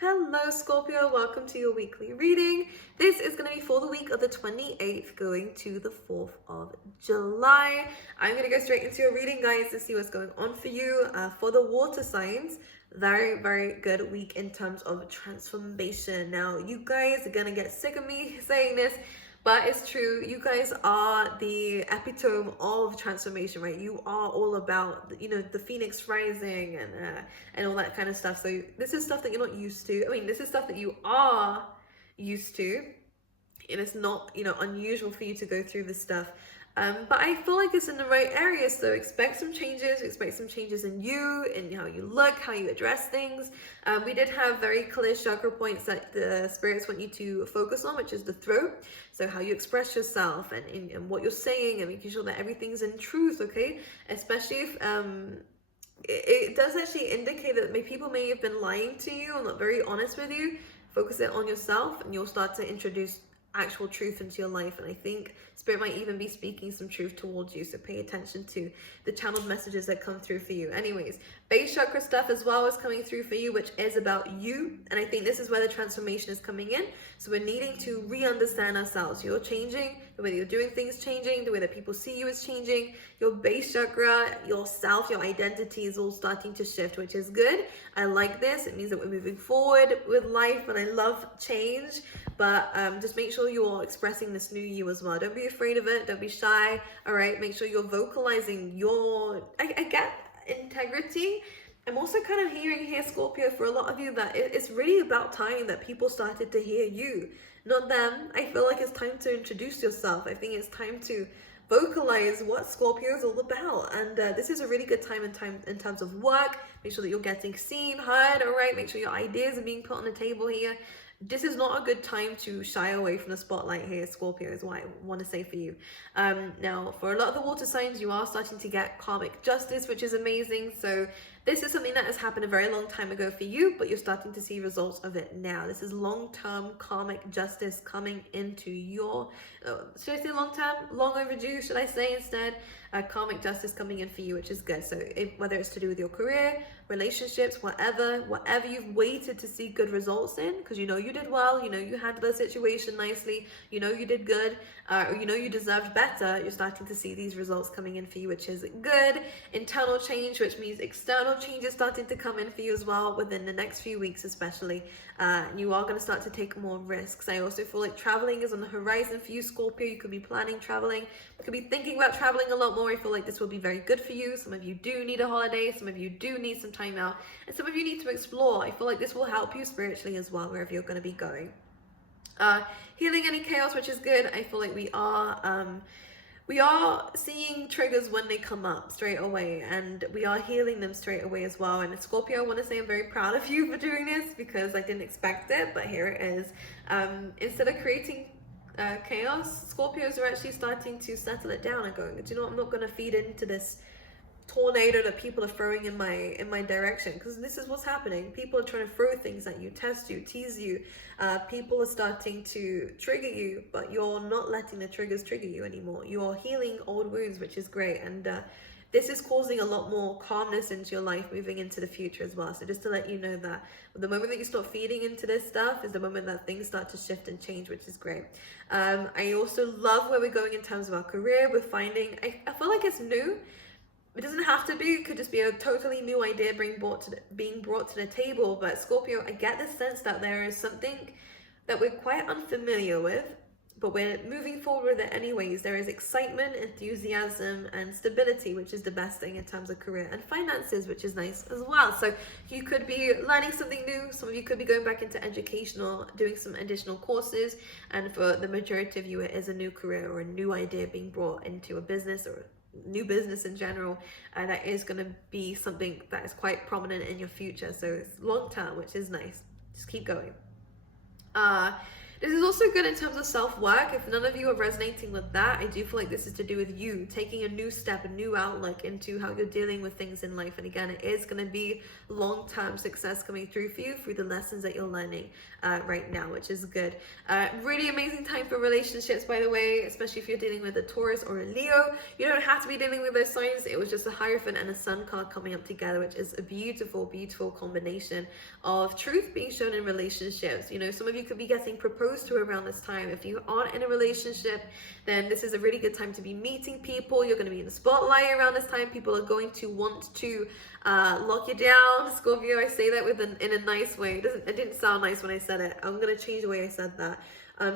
Hello Scorpio, welcome to your weekly reading. This is going to be for the week of the 28th going to the 4th of July. I'm going to go straight into your reading, guys, to see what's going on for you. For the water signs, very good week in terms of transformation. Now, you guys are going to get sick of me saying this, but it's true. You guys are the epitome of transformation, right? You are all about, the phoenix rising and all that kind of stuff. So this is stuff that you're not used to. I mean, this is stuff that you are used to, and it's not, unusual for you to go through this stuff. But I feel like it's in the right area, so expect some changes in you, in how you look, how you address things. We did have very clear chakra points that the spirits want you to focus on, which is the throat. So how you express yourself and what you're saying, and making sure that everything's in truth, okay? Especially if it does actually indicate that people may have been lying to you or not very honest with you. Focus it on yourself and you'll start to introduce actual truth into your life. And I think spirit might even be speaking some truth towards you, so pay attention to the channeled messages that come through for you. Anyways, base chakra stuff as well is coming through for you, which is about you, and I think this is where the transformation is coming in. So we're needing to re-understand ourselves. You're changing, the way that you're doing things changing, the way that people see you is changing. Your base chakra, yourself, your identity is all starting to shift, which is good. I like this. It means that we're moving forward with life, and I love change. But just make sure you're expressing this new you as well. Don't be afraid of it. Don't be shy. All right. Make sure you're vocalizing your, I get integrity. I'm also kind of hearing here, Scorpio, for a lot of you, that it's really about time that people started to hear you, not them. I feel like it's time to introduce yourself. I think it's time to vocalize what Scorpio is all about. And this is a really good time in terms of work. Make sure that you're getting seen, heard. All right. Make sure your ideas are being put on the table here. This is not a good time to shy away from the spotlight here, Scorpio, is what I want to say for you. Now, for a lot of the water signs, you are starting to get karmic justice, which is amazing. So this is something that has happened a very long time ago for you, but you're starting to see results of it now. This is long-term karmic justice coming into your, should I say long-term? Long overdue, should I say instead? Karmic justice coming in for you, which is good. So whether it's to do with your career, relationships, whatever you've waited to see good results in, because you did well, you handled the situation nicely, you did good, or you deserved better, you're starting to see these results coming in for you, which is good. Internal change, which means external change is starting to come in for you as well within the next few weeks especially. You are going to start to take more risks. I also feel like traveling is on the horizon for you, Scorpio. You could be planning traveling, you could be thinking about traveling a lot more. I feel like this will be very good for you. Some of you do need a holiday, some of you do need some time out, and some of you need to explore. I feel like this will help you spiritually as well, wherever you're going to be going. Healing any chaos, which is good. I feel like we are seeing triggers when they come up straight away, and we are healing them straight away as well. And Scorpio, I want to say I'm very proud of you for doing this, because I didn't expect it, but here it is. Instead of creating chaos, Scorpios are actually starting to settle it down and going, do you know what, I'm not going to feed into this tornado that people are throwing in my direction, because this is what's happening. People are trying to throw things at you, test you, tease you. People are starting to trigger you, but you're not letting the triggers trigger you anymore. You're healing old wounds, which is great. And this is causing a lot more calmness into your life moving into the future as well. So just to let you know that the moment that you start feeding into this stuff is the moment that things start to shift and change, which is great. I also love where we're going in terms of our career. We're finding, I feel like it's new. It doesn't have to be. It could just be a totally new idea being brought to the table. But Scorpio, I get the sense that there is something that we're quite unfamiliar with, but we're moving forward with it anyways. There is excitement, enthusiasm, and stability, which is the best thing in terms of career, and finances, which is nice as well. So you could be learning something new. Some of you could be going back into education or doing some additional courses. And for the majority of you, it is a new career or a new idea being brought into a business or new business in general, and that is going to be something that is quite prominent in your future. So it's long term, which is nice. Just keep going. This is also good in terms of self-work. If none of you are resonating with that, I do feel like this is to do with you taking a new step, a new outlook into how you're dealing with things in life. And again, it is going to be long-term success coming through for you through the lessons that you're learning right now, which is good. Really amazing time for relationships, by the way, especially if you're dealing with a Taurus or a Leo. You don't have to be dealing with those signs. It was just a Hierophant and a Sun card coming up together, which is a beautiful, beautiful combination of truth being shown in relationships. You know, some of you could be getting proposed to around this time. If you aren't in a relationship, then this is a really good time to be meeting people. You're going to be in the spotlight around this time. People are going to want to lock you down, Scorpio. I say that in a nice way. It didn't sound nice when I said it. I'm going to change the way I said that.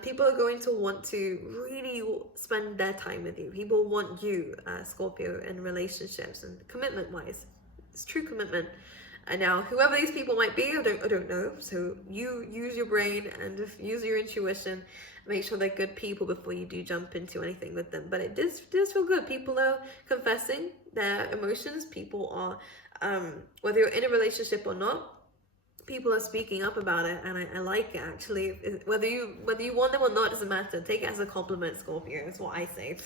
People are going to want to really spend their time with you. People want you, Scorpio, in relationships and commitment wise. It's true commitment. And now, whoever these people might be, I don't know. So you use your brain and use your intuition. Make sure they're good people before you do jump into anything with them. But it does feel good. People are confessing their emotions. People are, whether you're in a relationship or not, people are speaking up about it, and I like it actually. Whether you want them or not doesn't matter. Take it as a compliment, Scorpio. That's what I say.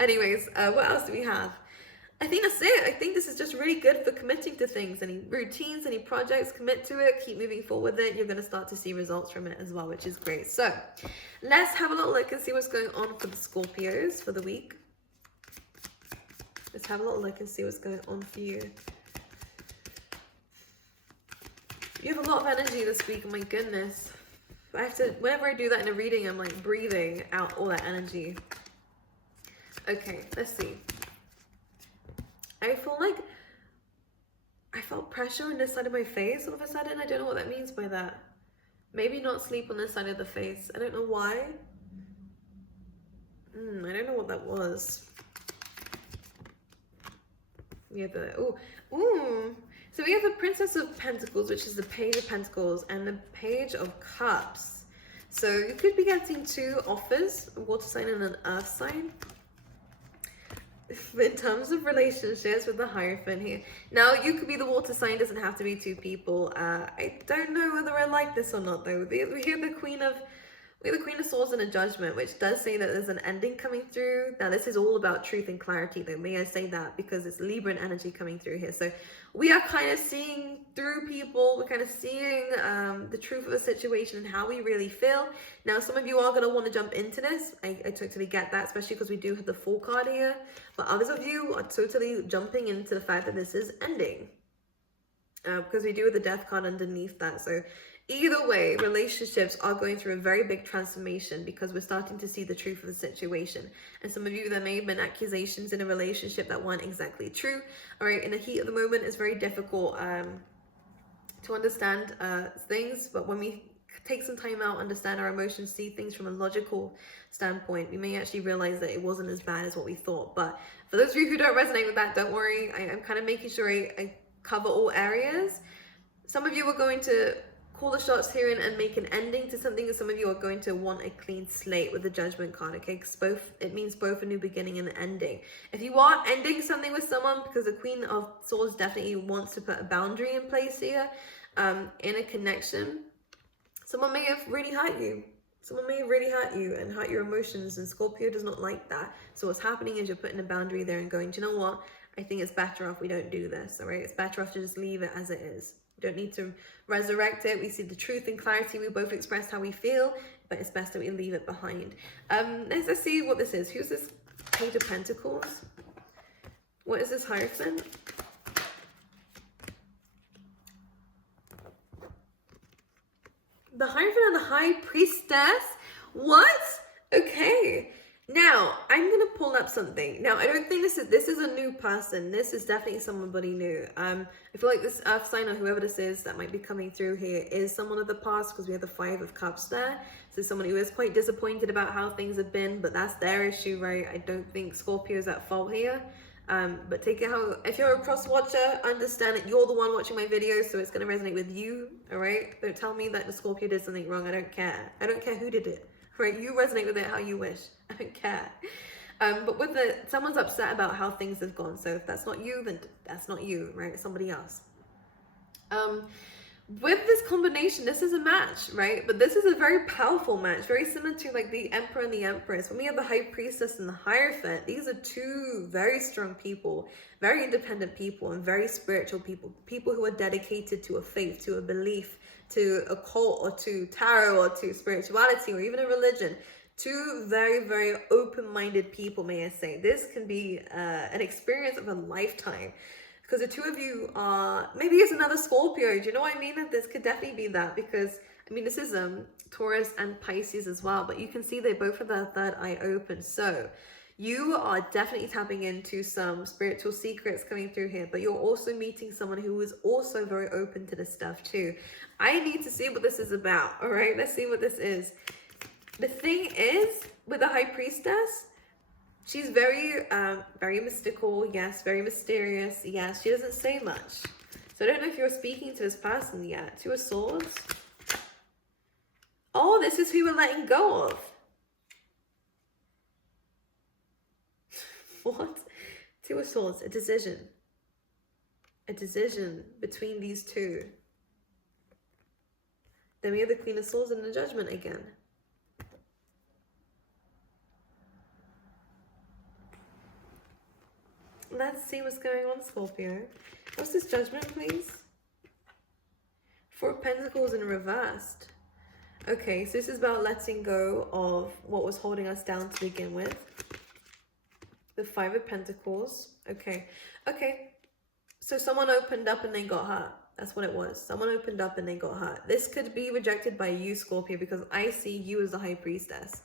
Anyways, what else do we have? I think that's it. I think this is just really good for committing to things. Any routines, any projects, commit to it, keep moving forward with it. You're going to start to see results from it as well, which is great. So let's have a little look and see what's going on for the Scorpios for the week. Let's have a little look and see what's going on for you. You have a lot of energy this week, oh my goodness. Whenever I do that in a reading, I'm like breathing out all that energy. Okay, let's see. I feel like I felt pressure on this side of my face all of a sudden. I don't know what that means by that. Maybe not sleep on this side of the face. I don't know why. I don't know what that was. We have the, so we have the Princess of Pentacles, which is the Page of Pentacles, and the Page of Cups. So you could be getting two offers, a water sign and an earth sign. In terms of relationships with the Hierophant here. Now, you could be the water sign, doesn't have to be two people. I don't know whether I like this or not, though. We have the Queen of Swords and a Judgment, which does say that there's an ending coming through. Now, this is all about truth and clarity, though. May I say that? Because it's Libran energy coming through here. So we are kind of seeing through people. We're kind of seeing the truth of a situation and how we really feel. Now, some of you are going to want to jump into this. I totally get that, especially because we do have the Fool card here. But others of you are totally jumping into the fact that this is ending. Because we do have the Death card underneath that. So either way, relationships are going through a very big transformation because we're starting to see the truth of the situation. And some of you, there may have been accusations in a relationship that weren't exactly true. All right, in the heat of the moment, it's very difficult to understand things. But when we take some time out, understand our emotions, see things from a logical standpoint, we may actually realize that it wasn't as bad as what we thought. But for those of you who don't resonate with that, don't worry. I'm kind of making sure I cover all areas. Some of you are going to call the shots here and make an ending to something, and some of you are going to want a clean slate with the Judgment card, okay? Because it means both a new beginning and an ending. If you are ending something with someone, because the Queen of Swords definitely wants to put a boundary in place here, in a connection, someone may have really hurt you. Someone may have really hurt you and hurt your emotions, and Scorpio does not like that. So what's happening is you're putting a boundary there and going, do you know what? I think it's better off we don't do this, all right? It's better off to just leave it as it is. You don't need to resurrect it. We see the truth and clarity. We both express how we feel, but it's best that we leave it behind. Let's see what this is. Who's this Page of Pentacles? What is this Hierophant? The Hierophant and the High Priestess? What? Okay. Now, I'm going to pull up something. Now, I don't think this is a new person. This is definitely somebody new. I feel like this Earth sign or whoever this is that might be coming through here is someone of the past, because we have the Five of Cups there. So someone who is quite disappointed about how things have been, but that's their issue, right? I don't think Scorpio's at fault here. But take it how, if you're a cross watcher, understand that you're the one watching my videos, so it's going to resonate with you, all right? Don't tell me that the Scorpio did something wrong. I don't care. I don't care who did it. Right, you resonate with it how you wish. I don't care. But with someone's upset about how things have gone. So if that's not you, then that's not you, right? It's somebody else. with this combination, this is a match, right? But this is a very powerful match, very similar to like the Emperor and the Empress. When we have the High Priestess and the Hierophant, these are two very strong people, very independent people, and very spiritual people. People who are dedicated to a faith, to a belief, to a cult, or to tarot, or to spirituality, or even a religion. Two very, very open-minded people, may I say. This can be an experience of a lifetime. Because the two of you are, maybe it's another Scorpio. Do you know what I mean? This could definitely be that, because, I mean, this is Taurus and Pisces as well. But you can see they both have their third eye open. So you are definitely tapping into some spiritual secrets coming through here. But you're also meeting someone who is also very open to this stuff too. I need to see what this is about. All right, let's see what this is. The thing is, with the High Priestess, she's very, very mystical, yes, very mysterious, yes, she doesn't say much. So I don't know if you're speaking to this person yet. Two of Swords. Oh, this is who we're letting go of. What? Two of Swords, a decision. A decision between these two. Then we have the Queen of Swords and the Judgment again. Let's see what's going on, Scorpio. What's this Judgment, please? Four of Pentacles in reversed. Okay, so this is about letting go of what was holding us down to begin with. The Five of Pentacles. Okay. Okay. So someone opened up and they got hurt. That's what it was. Someone opened up and they got hurt. This could be rejected by you, Scorpio, because I see you as the High Priestess.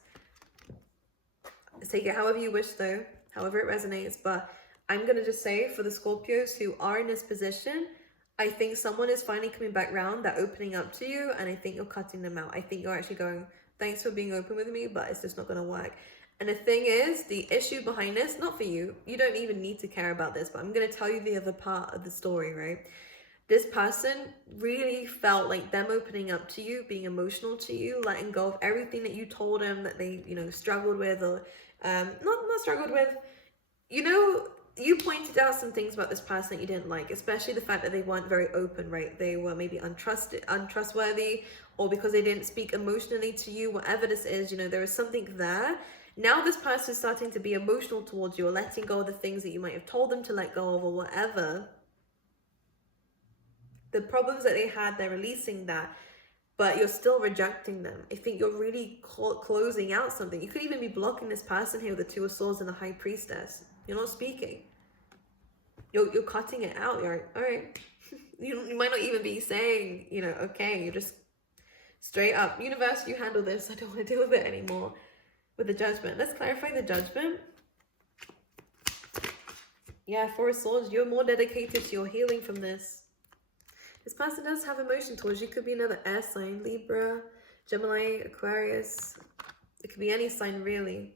Take it however you wish, though. However it resonates. But I'm going to just say, for the Scorpios who are in this position, I think someone is finally coming back round. They're opening up to you, and I think you're cutting them out. I think you're actually going, thanks for being open with me, but it's just not going to work. And the thing is, the issue behind this, not for you, you don't even need to care about this, but I'm going to tell you the other part of the story, right? This person really felt like them opening up to you, being emotional to you, letting go of everything that you told them that they, you know, struggled with, or not struggled with, you know. You pointed out some things about this person that you didn't like, especially the fact that they weren't very open, right? They were maybe untrustworthy, or because they didn't speak emotionally to you, whatever this is, you know, there is something there. Now this person is starting to be emotional towards you, or letting go of the things that you might have told them to let go of, or whatever. The problems that they had, they're releasing that, but you're still rejecting them. I think you're really closing out something. You could even be blocking this person here with the Two of Swords and the High Priestess. You're not speaking. You're cutting it out. You're like, all right. You might not even be saying, you know, okay. You're just straight up, universe, you handle this. I don't want to deal with it anymore. With the Judgment. Let's clarify the Judgment. Yeah, Four of Swords. You're more dedicated to your healing from this. This person does have emotion towards you. Could be another air sign. Libra, Gemini, Aquarius. It could be any sign, really.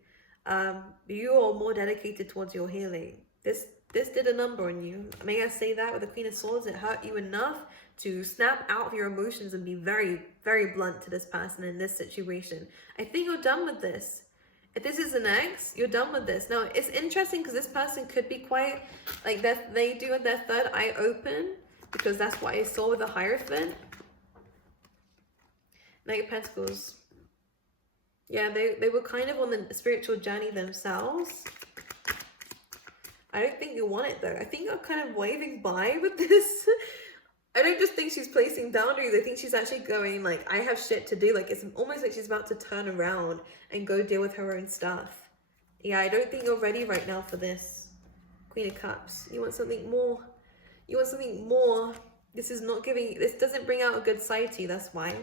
You are more dedicated towards your healing. This did a number on you. May I say that with the Queen of Swords? It hurt you enough to snap out of your emotions and be very, very blunt to this person in this situation. I think you're done with this. If this is an ex, you're done with this. Now, it's interesting because this person could be quite, like, that they do have their third eye open, because that's what I saw with the Hierophant. Knight of Pentacles. Yeah, they were kind of on the spiritual journey themselves. I don't think you want it, though. I think you're kind of waving by with this. I don't just think she's placing boundaries. I think she's actually going, like, I have shit to do. Like, it's almost like she's about to turn around and go deal with her own stuff. Yeah, I don't think you're ready right now for this. Queen of Cups. You want something more. You want something more. This is not giving, this doesn't bring out a good side to you, that's why.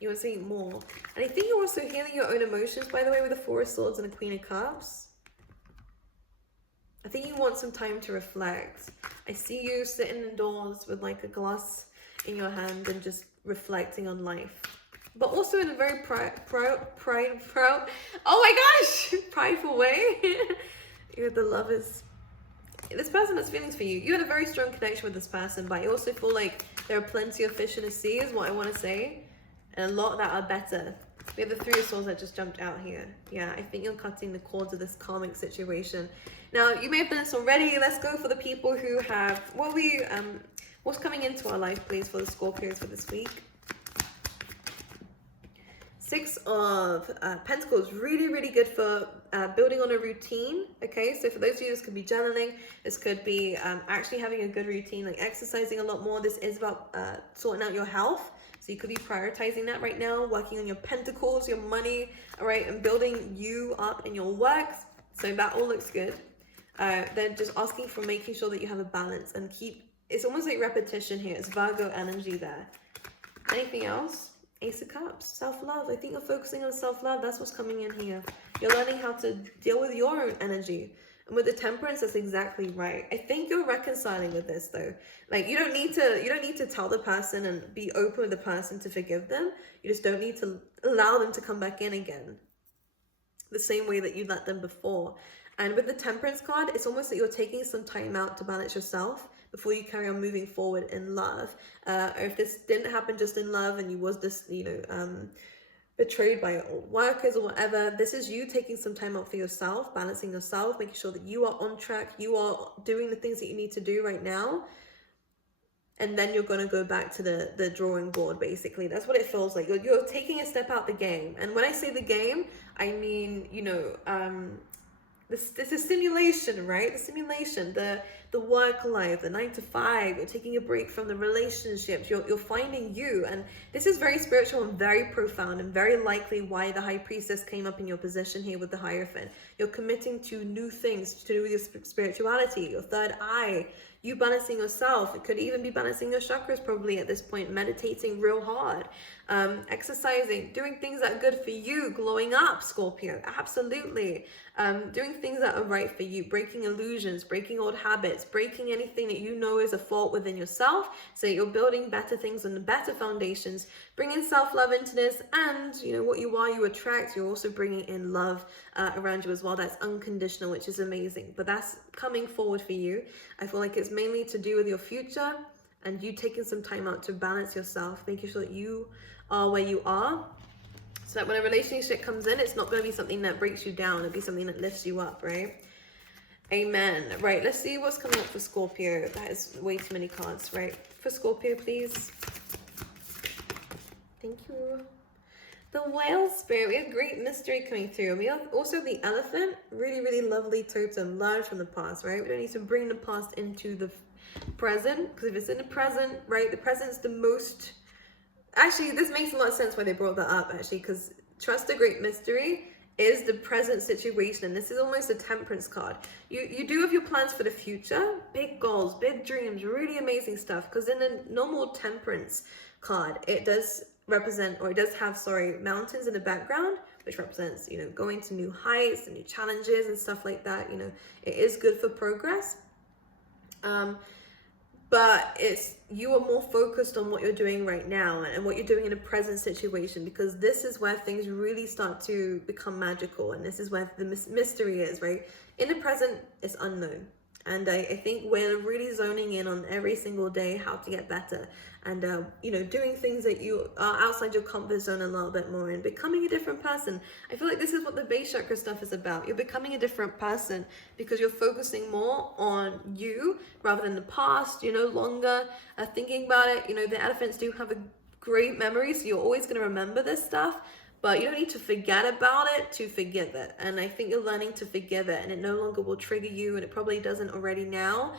You want something more. And I think you're also healing your own emotions, by the way, with the Four of Swords and the Queen of Cups. I think you want some time to reflect. I see you sitting indoors with like a glass in your hand and just reflecting on life. But also in a very oh my gosh, prideful way. You're the Lovers. This person has feelings for you. You had a very strong connection with this person, but I also feel like there are plenty of fish in the sea is what I want to say. And a lot that are better. We have the Three of Swords that just jumped out here. Yeah, I think you're cutting the cords of this karmic situation. Now, you may have done this already. Let's go for the people who have, what What's coming into our life, please, for the Scorpios for this week? Six of Pentacles, really, really good for building on a routine, okay? So for those of you, this could be journaling. This could be actually having a good routine, like exercising a lot more. This is about sorting out your health. So you could be prioritizing that right now, working on your Pentacles, your money, all right? And building you up in your work. So that all looks good. Then just asking for making sure that you have a balance and it's almost like repetition here. It's Virgo energy there. Anything else? Ace of Cups, self-love. I think you're focusing on self-love. That's what's coming in here. You're learning how to deal with your own energy. And with the Temperance, that's exactly right. I think you're reconciling with this though. Like you don't need to tell the person and be open with the person to forgive them. You just don't need to allow them to come back in again. The same way that you let them before. And with the Temperance card, it's almost that you're taking some time out to balance yourself before you carry on moving forward in love. Or if this didn't happen just in love and you was just, betrayed by old workers or whatever, this is you taking some time out for yourself, balancing yourself, making sure that you are on track, you are doing the things that you need to do right now. And then you're going to go back to the drawing board, basically. That's what it feels like. You're taking a step out the game. And when I say the game, I mean, this is simulation, right? The simulation, the work life, the 9 to 5. You're taking a break from the relationships. You're finding you, and this is very spiritual and very profound, and very likely why the High Priestess came up in your position here with the Hierophant. You're committing to new things to do with your spirituality, your third eye. You balancing yourself. It could even be balancing your chakras probably at this point, meditating real hard, exercising, doing things that are good for you, glowing up, Scorpio, absolutely. Doing things that are right for you, breaking illusions, breaking old habits, breaking anything that you know is a fault within yourself, so you're building better things on the better foundations, bringing self-love into this, and what you are, you attract. You're also bringing in love around you as well. That's unconditional, which is amazing, but that's coming forward for you. I feel like it's mainly to do with your future and you taking some time out to balance yourself, making sure that you are where you are, so that when a relationship comes in, it's not going to be something that breaks you down. It'll be something that lifts you up, right? Amen. Right, let's see what's coming up for Scorpio. That is way too many cards, right? For Scorpio, please. Thank you. The Whale Spirit. We have great mystery coming through. We have also the Elephant. Really, really lovely totem. Learn from the past, right? We don't need to bring the past into the present, because if it's in the present, right, the present's the most... Actually, this makes a lot of sense why they brought that up, actually, because Trust the Great Mystery is the present situation, and this is almost a Temperance card. You do have your plans for the future, big goals, big dreams, really amazing stuff, because in a normal Temperance card, it does represent, or it does have, mountains in the background, which represents, going to new heights and new challenges and stuff like that. It is good for progress. But you are more focused on what you're doing right now and what you're doing in a present situation, because this is where things really start to become magical, and this is where the mystery is, right? In the present, it's unknown. And I think we're really zoning in on every single day how to get better, and doing things that you are outside your comfort zone a little bit more and becoming a different person. I feel like this is what the base chakra stuff is about. You're becoming a different person because you're focusing more on you rather than the past. You're no longer thinking about it. The elephants do have a great memory, so you're always going to remember this stuff. But you don't need to forget about it to forgive it. And I think you're learning to forgive it, and it no longer will trigger you, and it probably doesn't already now.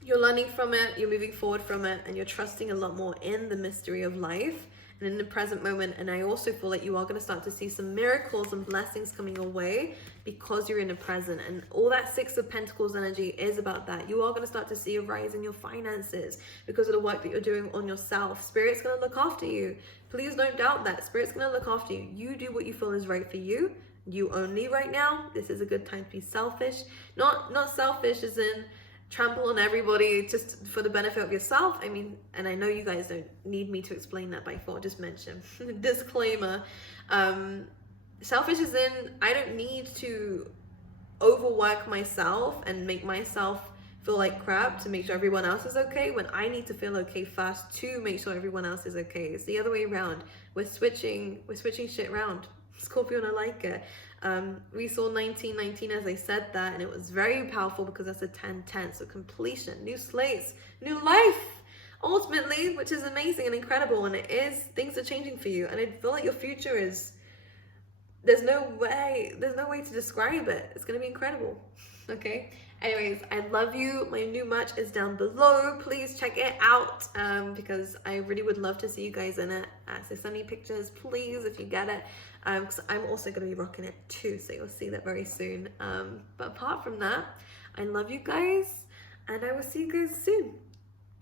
You're learning from it, you're moving forward from it, and you're trusting a lot more in the mystery of life and in the present moment. And I also feel like you are going to start to see some miracles and blessings coming your way because you're in the present. And all that Six of Pentacles energy is about that. You are going to start to see a rise in your finances because of the work that you're doing on yourself. Spirit's going to look after you. Please don't doubt that. Spirit's going to look after you. You do what you feel is right for you. You only right now. This is a good time to be selfish. Not selfish as in trample on everybody just for the benefit of yourself. I mean, and I know you guys don't need me to explain that, but I thought I'd just mention. Disclaimer. Selfish as in, I don't need to overwork myself and make myself feel like crap to make sure everyone else is okay, when I need to feel okay first to make sure everyone else is okay. It's the other way around. We're switching shit around. Scorpio, and I like it. We saw 1919 as I said that, and it was very powerful because that's a 10-10. So completion, new slates, new life, ultimately, which is amazing and incredible. And it is, things are changing for you. And I feel like your future is, there's no way to describe it. It's going to be incredible. Okay. Anyways, I love you. My new merch is down below. Please check it out because I really would love to see you guys in it. So send me pictures, please, if you get it. Because I'm also going to be rocking it too. So you'll see that very soon. But apart from that, I love you guys. And I will see you guys soon.